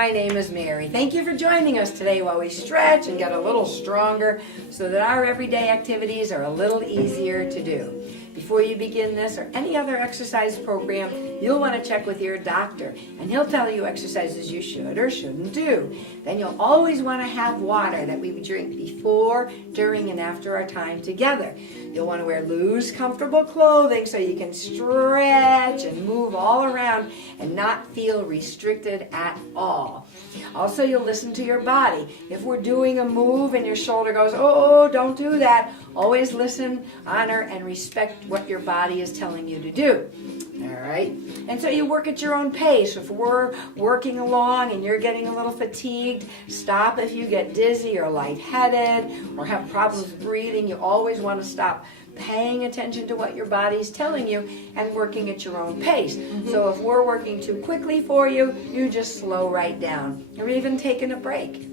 my name is Mary. Thank you for joining us today while we stretch and get a little stronger so that our everyday activities are a little easier to do. Before you begin this or any other exercise program, you'll want to check with your doctor, and he'll tell you exercises you should or shouldn't do. Then you'll always want to have water that we drink before, during, and after our time together. You'll want to wear loose, comfortable clothing so you can stretch and move all around and not feel restricted at all. Also, you'll listen to your body. If we're doing a move and your shoulder goes, oh, don't do that, always listen, honor, and respect what your body is telling you to do. All right? And so you work at your own pace. If we're working along and you're getting a little fatigued, stop if you get dizzy or lightheaded or have problems breathing. You always want to stop paying attention to what your body's telling you and working at your own pace. So if we're working too quickly for you, you just slow right down, or even taking a break.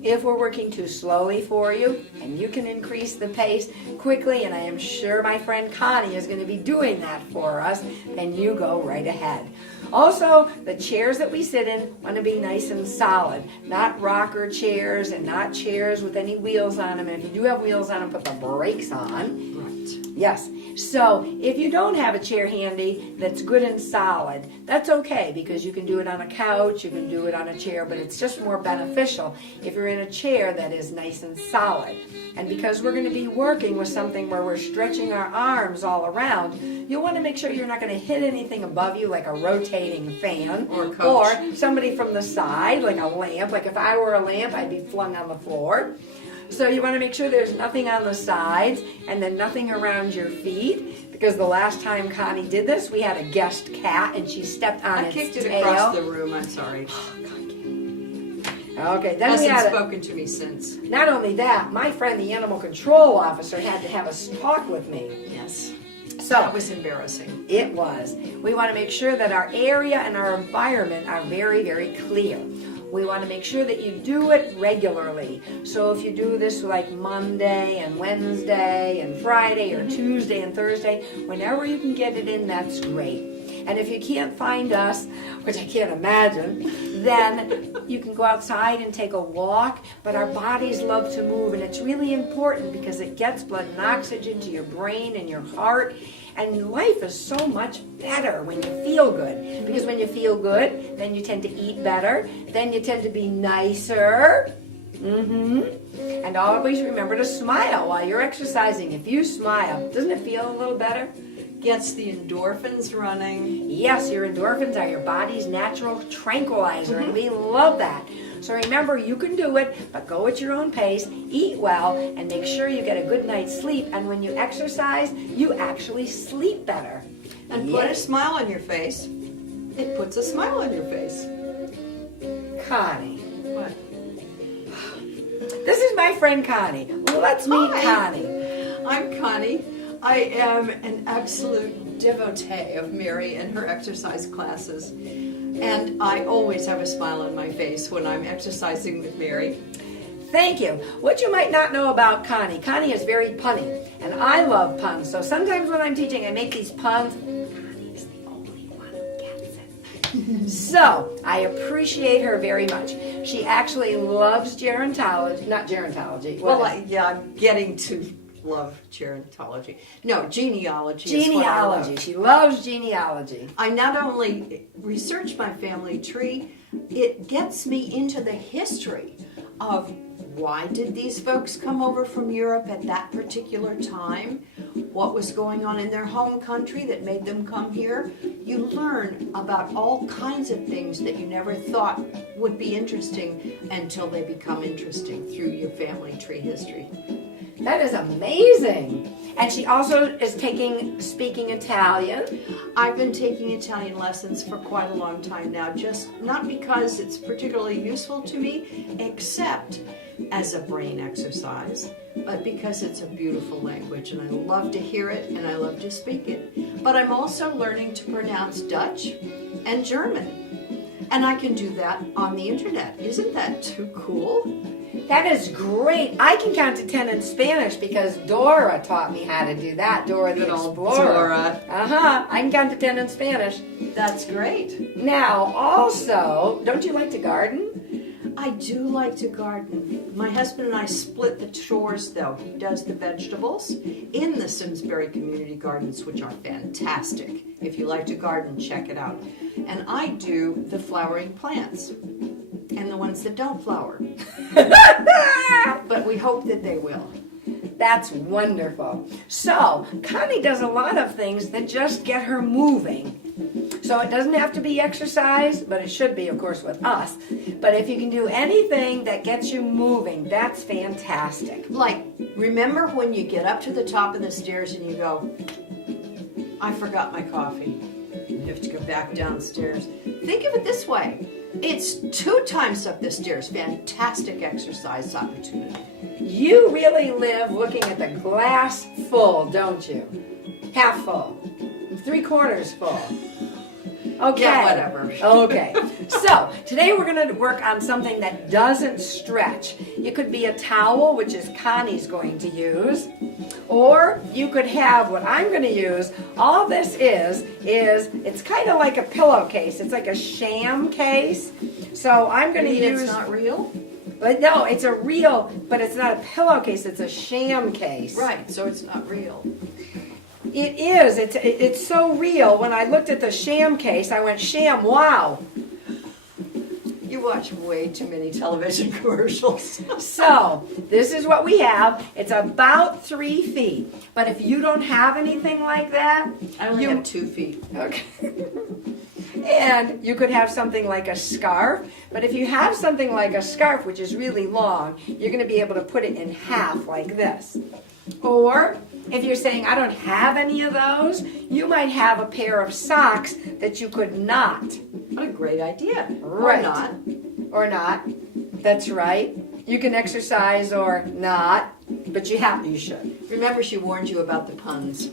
If we're working too slowly for you, and you can increase the pace quickly, and I am sure my friend Connie is going to be doing that for us, then you go right ahead. Also, the chairs that we sit in want to be nice and solid, not rocker chairs and not chairs with any wheels on them. And if you do have wheels on them, put the brakes on. Right. Yes. So if you don't have a chair handy that's good and solid, that's okay, because you can do it on a couch, you can do it on a chair, but it's just more beneficial if you're in a chair that is nice and solid. And because we're going to be working with something where we're stretching our arms all around, you'll want to make sure you're not going to hit anything above you like a rotating fan or somebody from the side like a lamp. Like if I were a lamp, I'd be flung on the floor. So you want to make sure there's nothing on the sides and then nothing around your feet, because the last time Connie did this, we had a guest cat and she stepped on its tail. I kicked it across the room, I'm sorry. Okay, then Hasn't we had spoken to me since. Not only that, my friend, the animal control officer, had to have a talk with me. Yes. So that was embarrassing. It was. We want to make sure that our area and our environment are very, very clear. We want to make sure that you do it regularly. So if you do this like Monday and Wednesday and Friday or Tuesday and Thursday, whenever you can get it in, that's great. And if you can't find us, which I can't imagine, then you can go outside and take a walk. But our bodies love to move, and it's really important because it gets blood and oxygen to your brain and your heart. And life is so much better when you feel good. Because when you feel good, then you tend to eat better. Then you tend to be nicer. And always remember to smile while you're exercising. If you smile, doesn't it feel a little better? Gets the endorphins running. Yes, your endorphins are your body's natural tranquilizer, and we love that. So remember, you can do it, but go at your own pace, eat well, and make sure you get a good night's sleep. And when you exercise, you actually sleep better. And put a smile on your face. It puts a smile on your face. Connie. What? This is my friend Connie. Let's meet Connie. I'm Connie. I am an absolute devotee of Mary and her exercise classes. And I always have a smile on my face when I'm exercising with Mary. Thank you. What you might not know about Connie is very punny, and I love puns. So sometimes when I'm teaching, I make these puns. Connie's the only one who gets it. So I appreciate her very much. She actually loves gerontology, not gerontology. I'm getting to love gerontology. No, genealogy. Genealogy. She loves genealogy. I not only research my family tree, it gets me into the history of why did these folks come over from Europe at that particular time? What was going on in their home country that made them come here? You learn about all kinds of things that you never thought would be interesting until they become interesting through your family tree history. That is amazing. And she also is speaking Italian. I've been taking Italian lessons for quite a long time now, just not because it's particularly useful to me, except as a brain exercise, but because it's a beautiful language and I love to hear it and I love to speak it. But I'm also learning to pronounce Dutch and German. And I can do that on the internet. Isn't that too cool? That is great. I can count to 10 in Spanish because Dora taught me how to do that. Dora the Explorer. Dora. I can count to 10 in Spanish. That's great. Now, also, don't you like to garden? I do like to garden. My husband and I split the chores, though. He does the vegetables in the Simsbury Community Gardens, which are fantastic. If you like to garden, check it out. And I do the flowering plants and the ones that don't flower. But we hope that they will. That's wonderful. So, Connie does a lot of things that just get her moving. So it doesn't have to be exercise, but it should be, of course, with us. But if you can do anything that gets you moving, that's fantastic. Like, remember when you get up to the top of the stairs and you go, I forgot my coffee. You have to go back downstairs. Think of it this way. It's 2 times up the stairs. Fantastic exercise opportunity. You really live looking at the glass full, don't you? Half full. 3/4 full. Okay. Yeah, whatever. Okay. So, today we're going to work on something that doesn't stretch. It could be a towel, which is Connie's going to use. Or you could have what I'm going to use. All this is it's kind of like a pillowcase. It's like a sham case. So I'm going to use... It's not real? But no, it's a real, but it's not a pillowcase. It's a sham case. Right, so it's not real. It is. It's so real. When I looked at the sham case, I went, sham, wow. You watch way too many television commercials. So, this is what we have. It's about 3 feet. But if you don't have anything like that, I only have 2 feet. okay. And you could have something like a scarf. But if you have something like a scarf, which is really long, you're going to be able to put it in half like this. Or if you're saying, I don't have any of those, you might have a pair of socks that you could knot. What a great idea. Right. Or not. Or not. That's right. You can exercise or not, but you should. Remember, she warned you about the puns.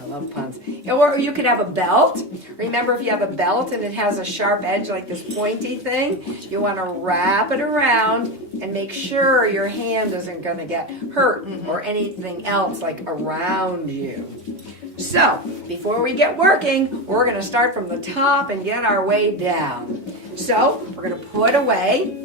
I love puns. Or you could have a belt. Remember, if you have a belt and it has a sharp edge like this pointy thing, you want to wrap it around and make sure your hand isn't going to get hurt or anything else like around you. So, before we get working, we're going to start from the top and get our way down. So, we're going to put away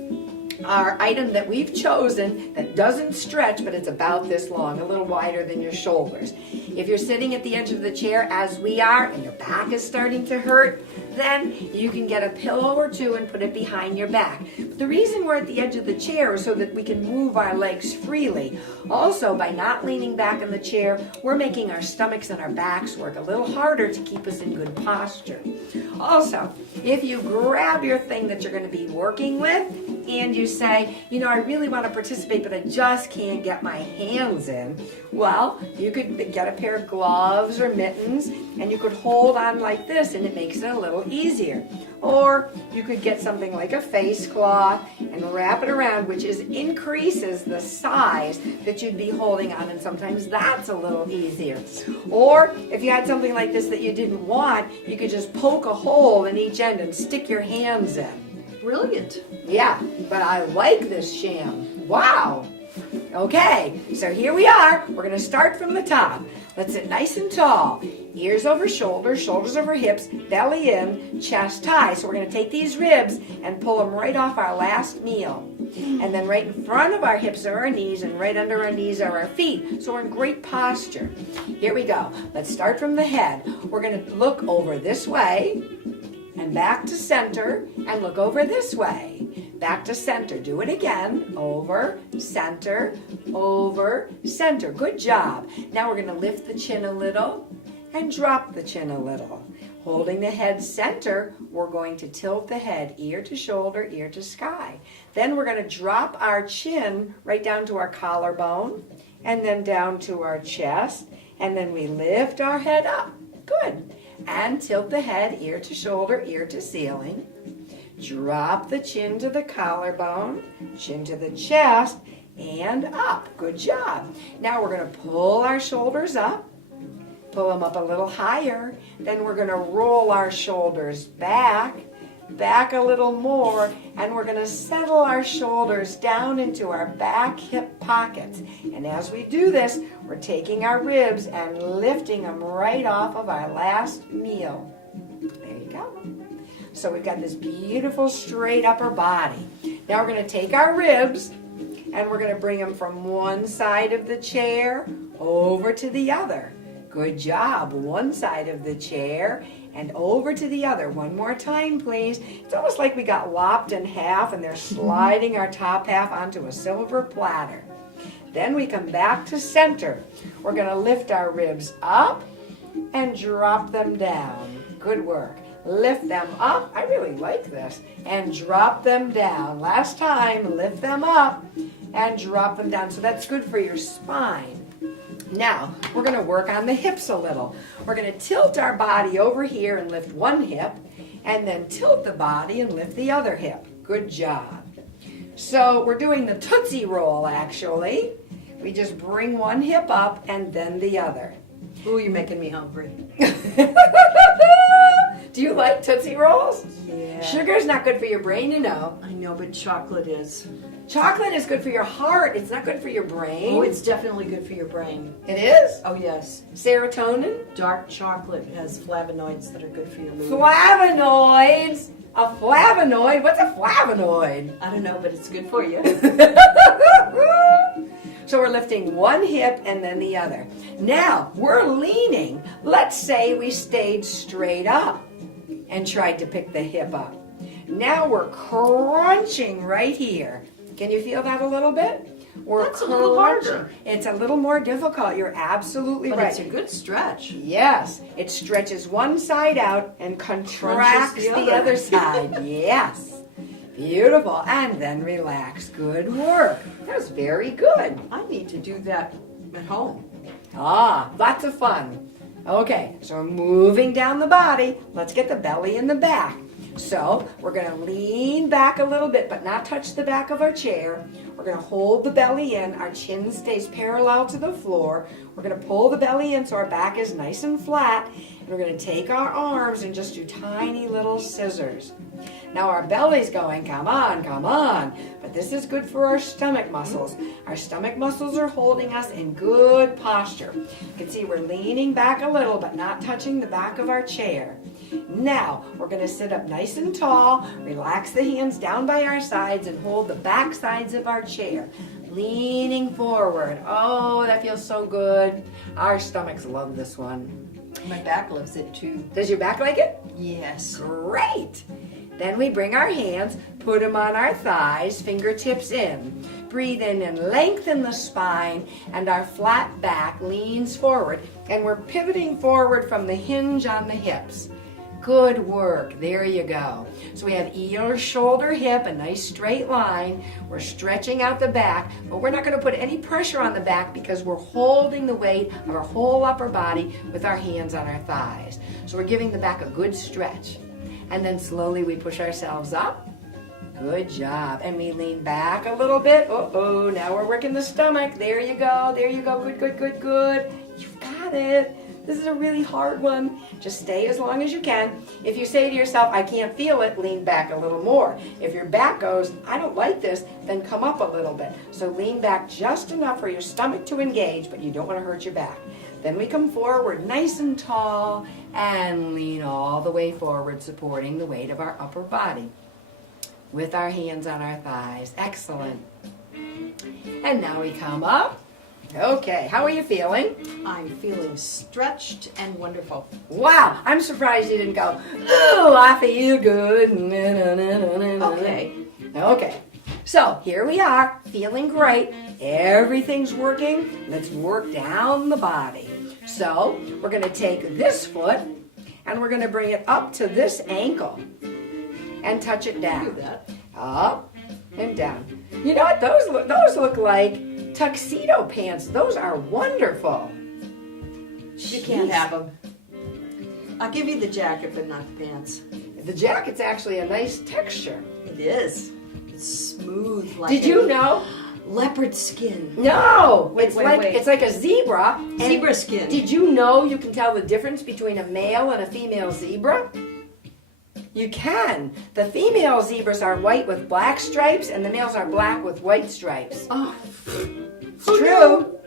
our item that we've chosen that doesn't stretch, but it's about this long, a little wider than your shoulders. If you're sitting at the edge of the chair, as we are, and your back is starting to hurt, then you can get a pillow or 2 and put it behind your back. But the reason we're at the edge of the chair is so that we can move our legs freely. Also, by not leaning back in the chair, we're making our stomachs and our backs work a little harder to keep us in good posture. Also, if you grab your thing that you're going to be working with, and you say, I really want to participate, but I just can't get my hands in. Well, you could get a pair of gloves or mittens, and you could hold on like this, and it makes it a little easier. Or you could get something like a face cloth and wrap it around, which increases the size that you'd be holding on, and sometimes that's a little easier. Or if you had something like this that you didn't want, you could just poke a hole in each end and stick your hands in. Brilliant. Yeah, but I like this sham. Wow. Okay, so here we are. We're going to start from the top. Let's sit nice and tall. Ears over shoulders, shoulders over hips, belly in, chest high. So we're going to take these ribs and pull them right off our last meal. And then right in front of our hips are our knees, and right under our knees are our feet. So we're in great posture. Here we go. Let's start from the head. We're going to look over this way and back to center, and look over this way. Back to center. Do it again. Over, center, over, center. Good job. Now we're going to lift the chin a little and drop the chin a little. Holding the head center, we're going to tilt the head ear to shoulder, ear to sky. Then we're going to drop our chin right down to our collarbone, and then down to our chest, and then we lift our head up. Good. And tilt the head ear to shoulder, ear to ceiling. Drop the chin to the collarbone, chin to the chest, and up. Good job. Now we're going to pull our shoulders up, pull them up a little higher. Then we're going to roll our shoulders back a little more, and we're going to settle our shoulders down into our back hip pockets. And as we do this, we're taking our ribs and lifting them right off of our last meal. There you go. So we've got this beautiful straight upper body. Now we're going to take our ribs and we're going to bring them from one side of the chair over to the other. Good job. One side of the chair and over to the other. One more time, please. It's almost like we got lopped in half and they're sliding our top half onto a silver platter. Then we come back to center. We're going to lift our ribs up and drop them down. Good work. Lift them up. I really like this. And drop them down. Last time, lift them up and drop them down. So that's good for your spine. Now, we're going to work on the hips a little. We're going to tilt our body over here and lift one hip, and then tilt the body and lift the other hip. Good job. So we're doing the Tootsie Roll, actually. We just bring one hip up and then the other. Ooh, you're making me hungry. Do you like Tootsie Rolls? Yeah. Sugar's not good for your brain, you know. I know, but chocolate is. Chocolate is good for your heart. It's not good for your brain. Oh, it's definitely good for your brain. It is? Oh, yes. Serotonin? Dark chocolate has flavonoids that are good for your mood. Flavonoids? A flavonoid? What's a flavonoid? I don't know, but it's good for you. So we're lifting one hip and then the other. Now, we're leaning. Let's say we stayed straight up and tried to pick the hip up. Now we're crunching right here. Can you feel that a little bit? We're That's a little harder. It's a little more difficult. You're absolutely But right. it's a good stretch. Yes, it stretches one side out and contracts Crunches the the other other. side. Yes. Beautiful. And then relax. Good work. That was very good. I need to do that at home. Ah, lots of fun. Okay, so we're moving down the body. Let's get the belly in the back. So we're going to lean back a little bit, but not touch the back of our chair. We're going to hold the belly in. Our chin stays parallel to the floor. We're going to pull the belly in so our back is nice and flat. And we're going to take our arms and just do tiny little scissors. Now our belly's going, come on, come on. But this is good for our stomach muscles. Our stomach muscles are holding us in good posture. You can see we're leaning back a little, but not touching the back of our chair. Now, we're going to sit up nice and tall, relax the hands down by our sides, and hold the back sides of our chair, leaning forward. Oh, that feels so good. Our stomachs love this one. My back loves it too. Does your back like it? Yes. Great. Then we bring our hands, put them on our thighs, fingertips in. Breathe in and lengthen the spine, and our flat back leans forward, and we're pivoting forward from the hinge on the hips. Good work. There you go. So we have ear, shoulder, hip, a nice straight line. We're stretching out the back, but we're not going to put any pressure on the back because we're holding the weight of our whole upper body with our hands on our thighs. So we're giving the back a good stretch. And then slowly we push ourselves up. Good job. And we lean back a little bit. Uh-oh, now we're working the stomach. There you go. There you go. Good, good, good, good. You've got it. This is a really hard one. Just stay as long as you can. If you say to yourself, I can't feel it, lean back a little more. If your back goes, I don't like this, then come up a little bit. So lean back just enough for your stomach to engage, but you don't want to hurt your back. Then we come forward nice and tall and lean all the way forward, supporting the weight of our upper body with our hands on our thighs. Excellent. And now we come up. Okay, how are you feeling? I'm feeling stretched and wonderful. Wow, I'm surprised you didn't go, ooh, I feel good. Okay. Okay, so here we are, feeling great. Everything's working. Let's work down the body. So we're going to take this foot and we're going to bring it up to this ankle and touch it down. Do that. Up and down. You know what? Those look like tuxedo pants. Those are wonderful. You can't have them. I'll give you the jacket, but not the pants. The jacket's actually a nice texture. It is. It's smooth like Did you know? leopard skin. No, Wait. it's like a zebra. And Zebra skin. Did you know you can tell the difference between a male and a female zebra? You can. The female zebras are white with black stripes, and the males are black with white stripes. Oh, It's true.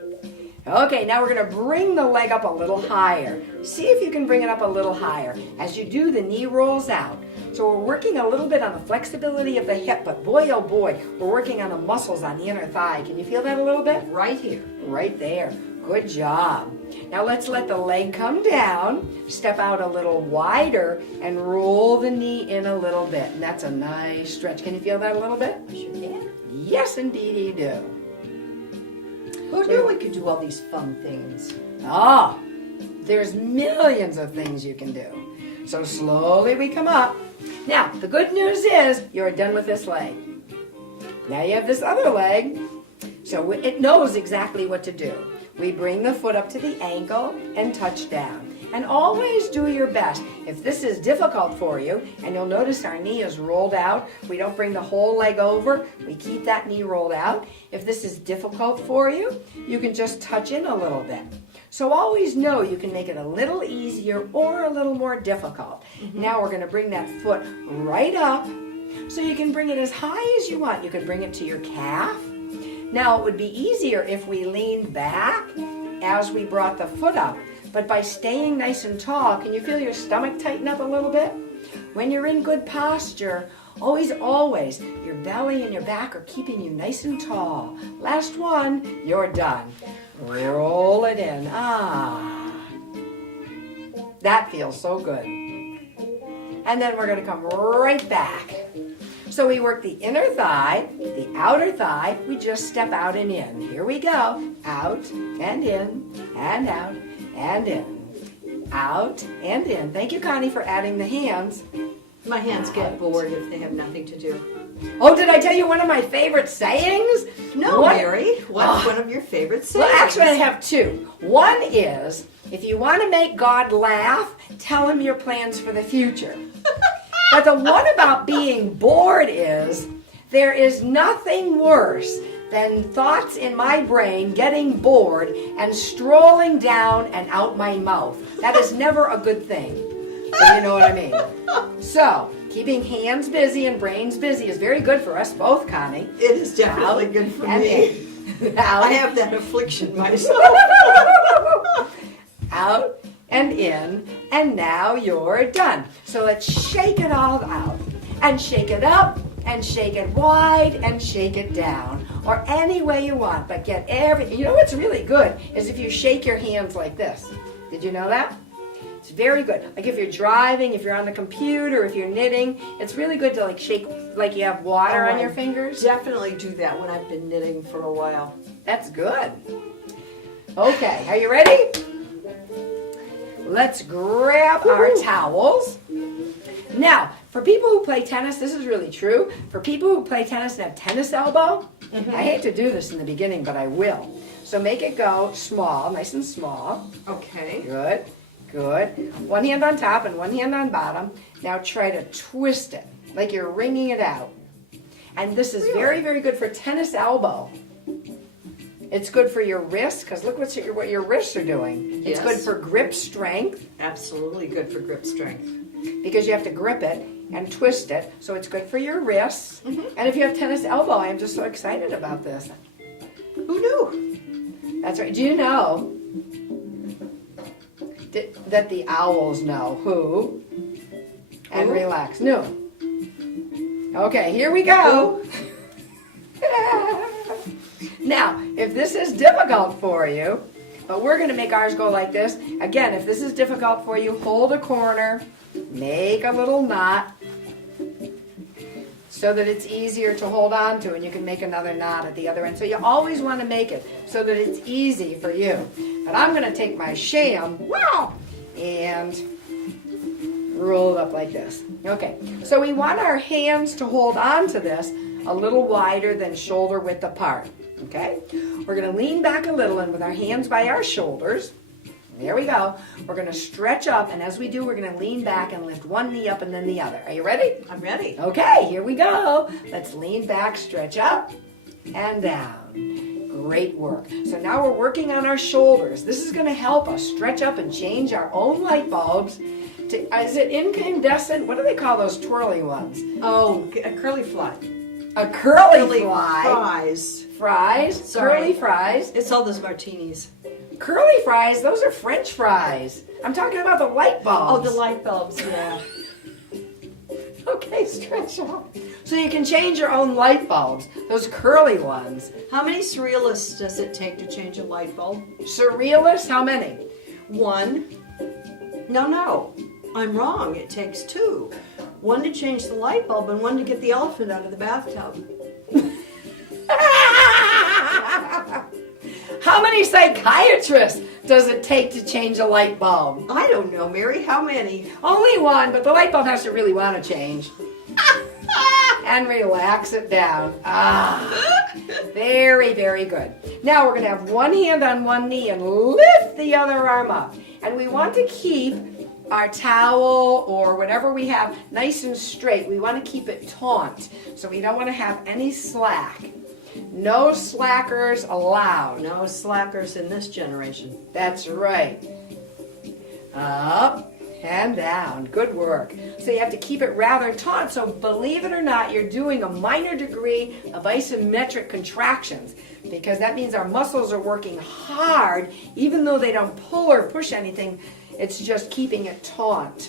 Okay, now we're going to bring the leg up a little higher. See if you can bring it up a little higher. As you do, the knee rolls out. So we're working a little bit on the flexibility of the hip, but boy, oh boy, we're working on the muscles on the inner thigh. Can you feel that a little bit? Right here. Right there. Good job. Now let's let the leg come down, step out a little wider, and roll the knee in a little bit. And that's a nice stretch. Can you feel that a little bit? I sure can. Yes, indeed you do. Who knew we could do all these fun things? Ah, there's millions of things you can do. So slowly we come up. Now, the good news is you're done with this leg. Now you have this other leg, so it knows exactly what to do. We bring the foot up to the ankle and touch down. And always do your best. If this is difficult for you, and you'll notice our knee is rolled out, we don't bring the whole leg over, we keep that knee rolled out. If this is difficult for you, you can just touch in a little bit. So always know you can make it a little easier or a little more difficult. Now we're going to bring that foot right up, so you can bring it as high as you want. You can bring it to your calf. Now it would be easier if we leaned back as we brought the foot up. But by staying nice and tall, can you feel your stomach tighten up a little bit? When you're in good posture, always, your belly and your back are keeping you nice and tall. Last one, you're done. Roll it in. Ah. That feels so good. And then we're going to come right back. So we work the inner thigh, the outer thigh. We just step out and in. Here we go. Out and in and out and in. Out and in. Thank you, Connie, for adding the hands. My hands get bored if they have nothing to do. Oh, did I tell you one of my favorite sayings? No, Mary. What's one of your favorite sayings? Well, actually, I have two. One is, if you want to make God laugh, tell him your plans for the future. But the one about being bored is, there is nothing worse than thoughts in my brain getting bored and strolling down and out my mouth. That is never a good thing. So you know what I mean. So, keeping hands busy and brains busy is very good for us both, Connie. It is definitely good for me. I have that affliction myself. Out and in, and now you're done. So let's shake it all out, and shake it up, and shake it wide, and shake it down, or any way you want, but get everything. You know what's really good is if you shake your hands like this. Did you know that? It's very good. Like if you're driving, if you're on the computer, if you're knitting, it's really good to like shake like you have water on your fingers. Definitely do that when I've been knitting for a while. That's good. Okay, are you ready? Let's grab our towels. Now, for people who play tennis, this is really true. For people who play tennis and have tennis elbow, I hate to do this in the beginning, but I will. So make it go small, nice and small. Okay. Good, good. One hand on top and one hand on bottom. Now try to twist it like you're wringing it out. And this is very, very good for tennis elbow. It's good for your wrists, because look what your wrists are doing. It's good for grip strength. Absolutely good for grip strength. Because you have to grip it and twist it, so it's good for your wrists. And if you have tennis elbow, I'm just so excited about this. Who knew? That's right. Do you know that the owls know who? And relax. No. Okay, here we go. Now, if this is difficult for you, but we're going to make ours go like this. Again, if this is difficult for you, hold a corner, make a little knot so that it's easier to hold on to, and you can make another knot at the other end. So you always want to make it so that it's easy for you. But I'm going to take my sham, and roll it up like this. Okay, so we want our hands to hold on to this a little wider than shoulder width apart. Okay, we're going to lean back a little, and with our hands by our shoulders, there we go, we're going to stretch up, and as we do, we're going to lean back and lift one knee up and then the other. Are you ready? I'm ready. Okay, here we go. Let's lean back, stretch up, and down. Great work. So now we're working on our shoulders. This is going to help us stretch up and change our own light bulbs to, is it incandescent? What do they call those twirly ones? Oh, a curly fly. A curly fly. Fries. Fries. Sorry. Curly fries. It's all those martinis. Curly fries, those are French fries. I'm talking about the light bulbs. Oh, the light bulbs, yeah. Okay, stretch out. So you can change your own light bulbs, those curly ones. How many surrealists does it take to change a light bulb? Surrealists, how many? One. No, I'm wrong. It takes two. One to change the light bulb and one to get the elephant out of the bathtub. How many psychiatrists does it take to change a light bulb? I don't know, Mary. How many? Only one, but the light bulb has to really want to change. And relax it down. Very, very good. Now we're going to have one hand on one knee and lift the other arm up. And we want to keep our towel or whatever we have nice and straight. We want to keep it taut. So we don't want to have any slack. No slackers allowed. No slackers in this generation. That's right. Up and down. Good work. So you have to keep it rather taut. So believe it or not, you're doing a minor degree of isometric contractions because that means our muscles are working hard even though they don't pull or push anything. It's just keeping it taut.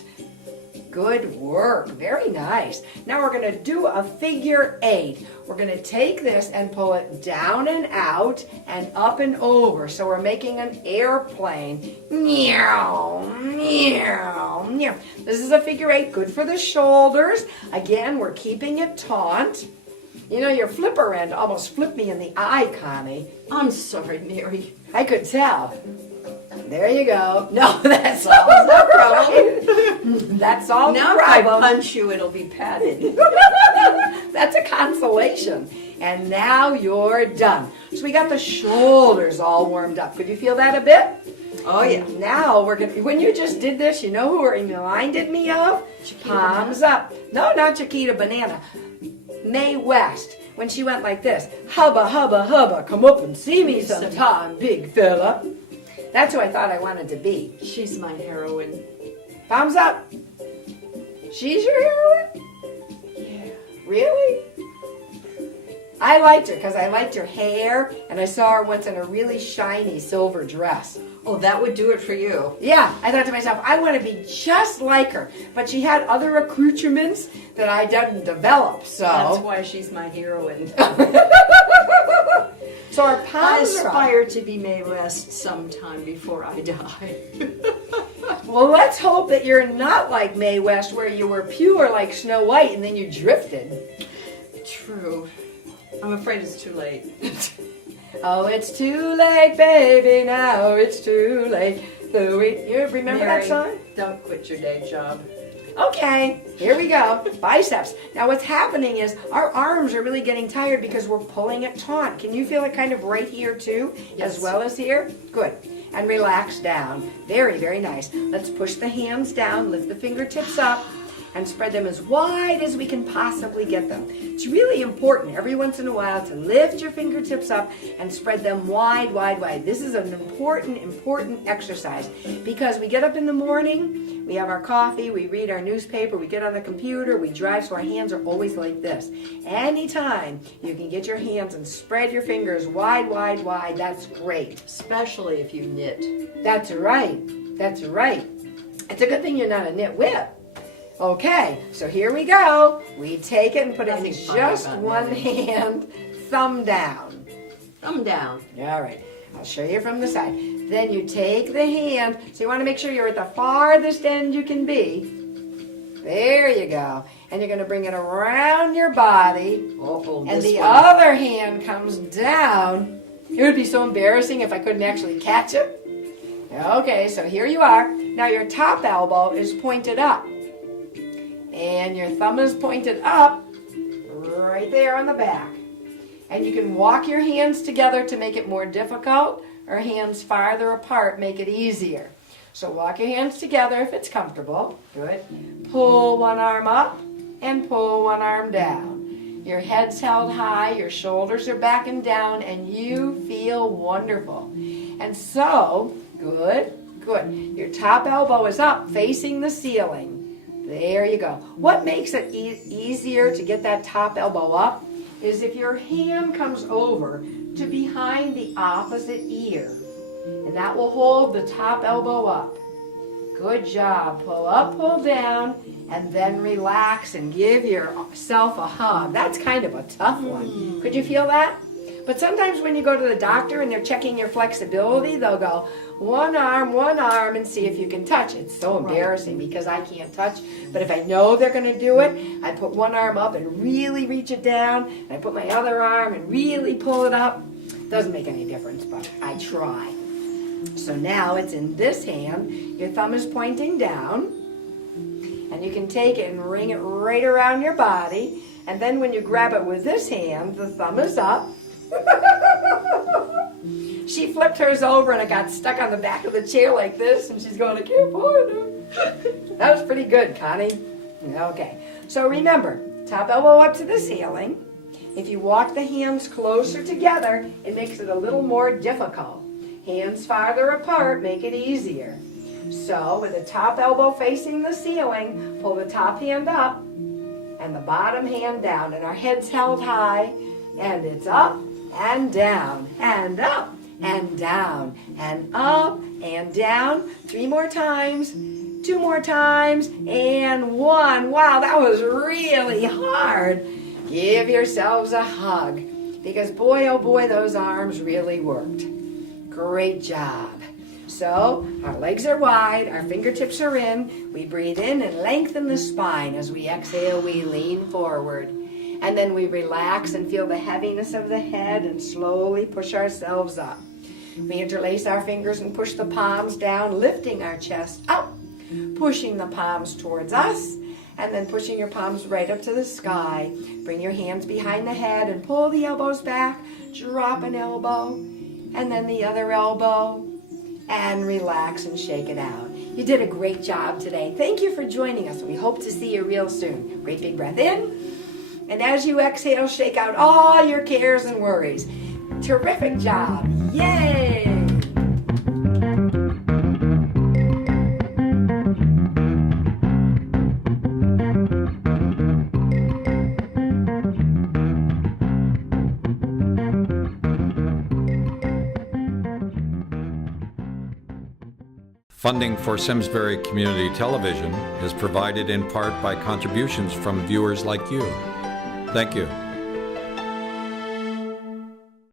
Good work. Very nice. Now we're going to do a figure 8. We're going to take this and pull it down and out and up and over. So we're making an airplane. Meow, meow, meow. This is a figure 8. Good for the shoulders. Again, we're keeping it taut. You know, your flipper end almost flipped me in the eye, Connie. I'm sorry, Mary. I could tell. There you go. No, that's all No right. That's all Now if right. I punch you, it'll be padded. That's a consolation. And now you're done. So we got the shoulders all warmed up. Could you feel that a bit? Oh, yeah. Now we're going to, when you just did this, you know who it reminded me of? Chiquita Palms up. No, not Chiquita Banana. Mae West. When she went like this. Hubba, hubba, hubba, come up and see me sometime, big fella. That's who I thought I wanted to be. She's my heroine. Palms up. She's your heroine? Yeah. Really? I liked her because I liked her hair, and I saw her once in a really shiny silver dress. Oh, that would do it for you. Yeah, I thought to myself, I want to be just like her. But she had other accoutrements that I didn't develop, That's so. why she's my heroine. So our I palms are up. aspire to be Mae West sometime before I die. Well, let's hope that you're not like Mae West, where you were pure like Snow White and then you drifted. True. I'm afraid it's too late. Oh, it's too late, baby, now it's too late. You remember Mary, that song? Don't quit your day job. Okay, here we go. Biceps. Now what's happening is our arms are really getting tired because we're pulling it taut. Can you feel it kind of right here too, Yes. as well as here? Good. And relax down. Very, very nice. Let's push the hands down, lift the fingertips up, and spread them as wide as we can possibly get them. It's really important every once in a while to lift your fingertips up and spread them wide, wide, wide. This is an important, important exercise because we get up in the morning, we have our coffee, we read our newspaper, we get on the computer, we drive, so our hands are always like this. Anytime you can get your hands and spread your fingers wide, wide, wide, that's great. Especially if you knit. That's right. That's right. It's a good thing you're not a nitwit. Okay, so here we go. We take it and put it in Nothing funny just about one knitting. hand, thumb down. Thumb down. All right, I'll show you from the side. Then you take the hand, so you want to make sure you're at the farthest end you can be. There you go. And you're going to bring it around your body. And the other hand comes down. It would be so embarrassing if I couldn't actually catch it. Okay, so here you are. Now your top elbow is pointed up. And your thumb is pointed up right there on the back. And you can walk your hands together to make it more difficult, or hands farther apart make it easier. So walk your hands together if it's comfortable. Good. Pull one arm up and pull one arm down. Your head's held high, your shoulders are back and down, and you feel wonderful. And so, good, good. Your top elbow is up, facing the ceiling. There you go. What makes it easier to get that top elbow up is if your hand comes over to behind the opposite ear. And that will hold the top elbow up. Good job. Pull up, pull down, and then relax and give yourself a hug. That's kind of a tough one. Could you feel that? But sometimes when you go to the doctor and they're checking your flexibility, they'll go one arm, and see if you can touch. It's so embarrassing because I can't touch. But if I know they're going to do it, I put one arm up and really reach it down. And I put my other arm and really pull it up. Doesn't make any difference, but I try. So now it's in this hand. Your thumb is pointing down. And you can take it and ring it right around your body. And then when you grab it with this hand, the thumb is up. She flipped hers over and it got stuck on the back of the chair like this, and she's going, I can't pull it. That was pretty good, Connie. Okay, so remember, top elbow up to the ceiling. If you walk the hands closer together, it makes it a little more difficult. Hands farther apart make it easier. So with the top elbow facing the ceiling, pull the top hand up and the bottom hand down, and our head's held high, and it's up and down, and up, and down, and up, and down. 3 more times, 2 more times, and 1. Wow, that was really hard. Give yourselves a hug, because boy, oh boy, those arms really worked. Great job. So, our legs are wide, our fingertips are in. We breathe in and lengthen the spine. As we exhale, we lean forward. And then we relax and feel the heaviness of the head and slowly push ourselves up. We interlace our fingers and push the palms down, lifting our chest up, pushing the palms towards us, and then pushing your palms right up to the sky. Bring your hands behind the head and pull the elbows back. Drop an elbow, and then the other elbow, and relax and shake it out. You did a great job today. Thank you for joining us. We hope to see you real soon. Great big breath in. And as you exhale, shake out all your cares and worries. Terrific job. Yay! Funding for Simsbury Community Television is provided in part by contributions from viewers like you. Thank you.